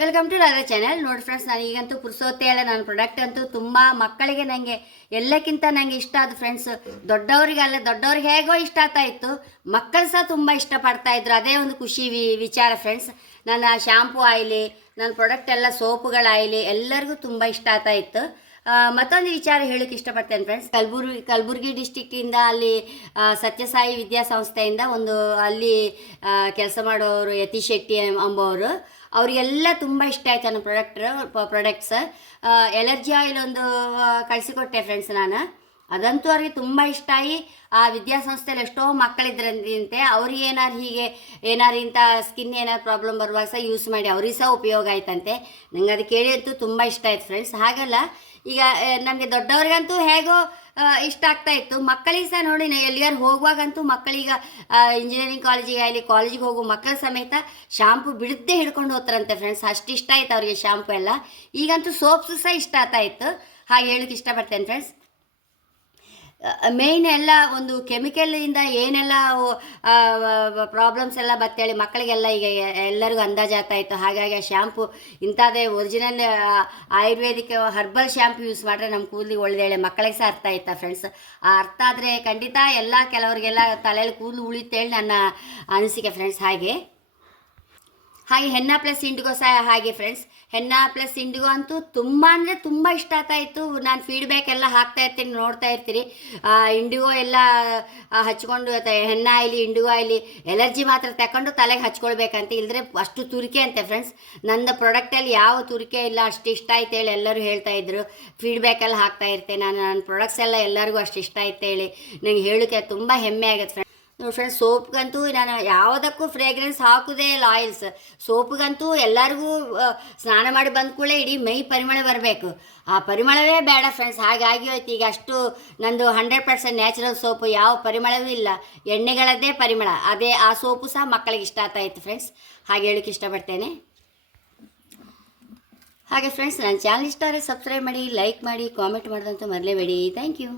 Welcome to Radha channel. ನೋಡಿ friends, ನಾನು ಈಗಂತೂ ಪುರ್ಸೋತೆ ಅಲ್ಲ, ನನ್ನ ಪ್ರಾಡಕ್ಟ್ ಅಂತೂ ತುಂಬ ಮಕ್ಕಳಿಗೆ ನನಗೆ ಎಲ್ಲಕ್ಕಿಂತ ನನಗೆ ಇಷ್ಟ ಆದ ಫ್ರೆಂಡ್ಸ್. ದೊಡ್ಡವ್ರಿಗೆ ಹೇಗೋ ಇಷ್ಟ ಆಗ್ತಾ ಇತ್ತು, ಮಕ್ಕಳು ಸಹ ತುಂಬ ಇಷ್ಟಪಡ್ತಾ ಇದ್ರು. ಅದೇ ಒಂದು ಖುಷಿ ವಿಚಾರ ಫ್ರೆಂಡ್ಸ್. ನನ್ನ ಶಾಂಪೂ ಆಯ್ಲಿ, ನನ್ನ ಪ್ರಾಡಕ್ಟ್ ಎಲ್ಲ ಸೋಪುಗಳಾಯ್ಲಿ ಎಲ್ಲರಿಗೂ ತುಂಬ ಇಷ್ಟ ಆಗ್ತಾ ಇತ್ತು. ಮತ್ತೊಂದು ವಿಚಾರ ಹೇಳೋಕ್ಕೆ ಇಷ್ಟಪಡ್ತೇನೆ ಫ್ರೆಂಡ್ಸ್. ಕಲಬುರ್ಗಿ ಡಿಸ್ಟಿಕ್ಟಿಂದ ಅಲ್ಲಿ ಸತ್ಯಸಾಯಿ ವಿದ್ಯಾಸಂಸ್ಥೆಯಿಂದ ಅಲ್ಲಿ ಕೆಲಸ ಮಾಡೋರು ಯತೀಶ್ ಶೆಟ್ಟಿ ಅಂಬೋರು, ಅವರಿಗೆಲ್ಲ ತುಂಬ ಇಷ್ಟ ಆಯ್ತು ನನ್ನ ಪ್ರಾಡಕ್ಟ್ಸ್. ಎಲರ್ಜಿ ಆಯಿಲ್ ಒಂದು ಕಳಿಸಿಕೊಟ್ಟೆ ಫ್ರೆಂಡ್ಸ್ ನಾನು. ಅದಂತೂ ಅವ್ರಿಗೆ ತುಂಬ ಇಷ್ಟ ಆಗಿ ಆ ವಿದ್ಯಾಸಂಸ್ಥೆಯಲ್ಲಿ ಎಷ್ಟೋ ಮಕ್ಕಳಿದ್ರಂತೆ, ಅವ್ರಿಗೆ ಏನಾರು ಇಂಥ ಸ್ಕಿನ್ ಏನಾರು ಪ್ರಾಬ್ಲಮ್ ಬರುವಾಗ ಸಹ ಯೂಸ್ ಮಾಡಿ ಅವ್ರಿಗೆ ಸಹ ಉಪಯೋಗ ಆಯ್ತಂತೆ. ನಂಗೆ ಅದು ಕೇಳಿ ಅಂತೂ ತುಂಬ ಇಷ್ಟ ಆಯ್ತು ಫ್ರೆಂಡ್ಸ್. ಹಾಗಲ್ಲ, ಈಗ ನನಗೆ ದೊಡ್ಡವ್ರಿಗಂತೂ ಹೇಗೋ ಇಷ್ಟ ಆಗ್ತಾ ಇತ್ತು, ಮಕ್ಕಳಿಗೆ ಸಹ ನೋಡಿ ಎಲ್ಲಿಗಾರು ಹೋಗುವಾಗಂತೂ ಮಕ್ಕಳೀಗ ಇಂಜಿನಿಯರಿಂಗ್ ಕಾಲೇಜಿಗೆ ಹೋಗೋ ಮಕ್ಕಳ ಸಮೇತ ಶಾಂಪು ಬಿಡದೆ ಹಿಡ್ಕೊಂಡು ಹೋಗ್ತಾರಂತೆ ಫ್ರೆಂಡ್ಸ್. ಅಷ್ಟು ಇಷ್ಟ ಆಯ್ತು ಅವ್ರಿಗೆ ಶಾಂಪು ಎಲ್ಲ. ಈಗಂತೂ ಸೋಪ್ಸು ಸಹ ಇಷ್ಟ ಆಗ್ತಾ ಇತ್ತು. ಹಾಗೆ ಹೇಳೋಕ್ಕೆ ಇಷ್ಟಪಡ್ತೇನೆ ಫ್ರೆಂಡ್ಸ್. ಮೇಯ್ನ್ ಎಲ್ಲ ಒಂದು ಕೆಮಿಕಲಿಂದ ಏನೆಲ್ಲ ಪ್ರಾಬ್ಲಮ್ಸ್ ಎಲ್ಲ ಬರ್ತೇಳಿ ಮಕ್ಕಳಿಗೆಲ್ಲ ಈಗ ಎಲ್ಲರಿಗೂ ಅಂದಾಜಾಗ್ತಾ ಇತ್ತು. ಹಾಗಾಗಿ ಆ ಶ್ಯಾಂಪು ಇಂಥದ್ದೇ original Ayurvedic herbal shampoo use ಮಾಡಿದ್ರೆ ನಮ್ಮ ಕೂದಲಿಗೆ ಒಳ್ಳೆಯದೇಳೆ ಮಕ್ಕಳಿಗೆ ಸಹ ಅರ್ಥ ಆಯ್ತಾ ಫ್ರೆಂಡ್ಸ್. ಆ ಅರ್ಥ ಆದರೆ ಖಂಡಿತ ಕೆಲವರಿಗೆಲ್ಲ ತಲೆಯಲ್ಲಿ ಕೂದಲು ಉಳಿತೇಳಿ ನನ್ನ ಅನಿಸಿಕೆ ಫ್ರೆಂಡ್ಸ್. ಹಾಗೆ ಹೆನ್ನಾ ಪ್ಲಸ್ ಇಂಡಿಗೋ ಸಹ ಹಾಗೆ ಫ್ರೆಂಡ್ಸ್. ಹೆನ್ನಾ ಪ್ಲಸ್ ಇಂಡಿಗೋ ಅಂತೂ ತುಂಬ ಅಂದರೆ ತುಂಬ ಇಷ್ಟ ಆಗ್ತಾ ಇತ್ತು. ನಾನು ಫೀಡ್ಬ್ಯಾಕ್ ಎಲ್ಲ ಹಾಕ್ತಾ ಇರ್ತೀನಿ, ನೋಡ್ತಾ ಇರ್ತೀರಿ. ಇಂಡಿಗೋ ಎಲ್ಲ ಹಚ್ಕೊಂಡು ಹೆನ್ನಾ ಆಯ್ಲಿ ಇಂಡಿಗೋ ಆಯ್ಲಿ ಎಲರ್ಜಿ ಮಾತ್ರ ತಗೊಂಡು ತಲೆಗೆ ಹಚ್ಕೊಳ್ಬೇಕಂತ, ಇಲ್ಲದ್ರೆ ಅಷ್ಟು ತುರಿಕೆ ಅಂತೆ ಫ್ರೆಂಡ್ಸ್. ನನ್ನ ಪ್ರಾಡಕ್ಟಲ್ಲಿ ಯಾವ ತುರಿಕೆ ಇಲ್ಲ, ಅಷ್ಟು ಇಷ್ಟ ಆಯ್ತು ಹೇಳಿ ಎಲ್ಲರೂ ಹೇಳ್ತಾ ಇದ್ರು. ಫೀಡ್ಬ್ಯಾಕ್ ಎಲ್ಲ ಹಾಕ್ತಾ ಇರ್ತೇನೆ ನಾನು. ನನ್ನ ಪ್ರಾಡಕ್ಟ್ಸ್ ಎಲ್ಲ ಎಲ್ಲರಿಗೂ ಅಷ್ಟು ಇಷ್ಟ ಆಯ್ತು ಹೇಳಿ ನನಗೆ ಹೇಳೋಕ್ಕೆ ತುಂಬ ಹೆಮ್ಮೆ ಆಗುತ್ತೆ ಫ್ರೆಂಡ್ಸ್. ನೋಡಿ ಫ್ರೆಂಡ್ಸ್, ಸೋಪ್ಗಂತೂ ನಾನು ಯಾವುದಕ್ಕೂ ಫ್ರೇಗ್ರೆನ್ಸ್ ಹಾಕೋದೇ ಇಲ್ಲ. ಆಯಿಲ್ಸ್ ಸೋಪ್ಗಂತೂ ಎಲ್ಲರಿಗೂ ಸ್ನಾನ ಮಾಡಿ ಬಂದ ಕೂಡಲೇ ಇಡೀ ಮೈ ಪರಿಮಳ ಬರಬೇಕು. ಆ ಪರಿಮಳವೇ ಬೇಡ ಫ್ರೆಂಡ್ಸ್. ಹಾಗಾಗಿ ಹೋಯ್ತು ಈಗ ಅಷ್ಟು ನಂದು 100% ನ್ಯಾಚುರಲ್ ಸೋಪು, ಯಾವ ಪರಿಮಳವೂ ಇಲ್ಲ, ಎಣ್ಣೆಗಳದ್ದೇ ಪರಿಮಳ. ಆ ಸೋಪು ಸಹ ಮಕ್ಕಳಿಗೆ ಇಷ್ಟ ಆಗ್ತಾ ಇತ್ತು ಫ್ರೆಂಡ್ಸ್. ಹಾಗೆ ಹೇಳೋಕ್ಕೆ ಇಷ್ಟಪಡ್ತೇನೆ. ಹಾಗೆ ಫ್ರೆಂಡ್ಸ್, ನನ್ನ ಚಾನಲ್ ಇಷ್ಟ ಆದರೆ ಸಬ್ಸ್ಕ್ರೈಬ್ ಮಾಡಿ, ಲೈಕ್ ಮಾಡಿ, ಕಾಮೆಂಟ್ ಮಾಡೋದಂತೂ ಮರಲೇಬೇಡಿ. Thank you.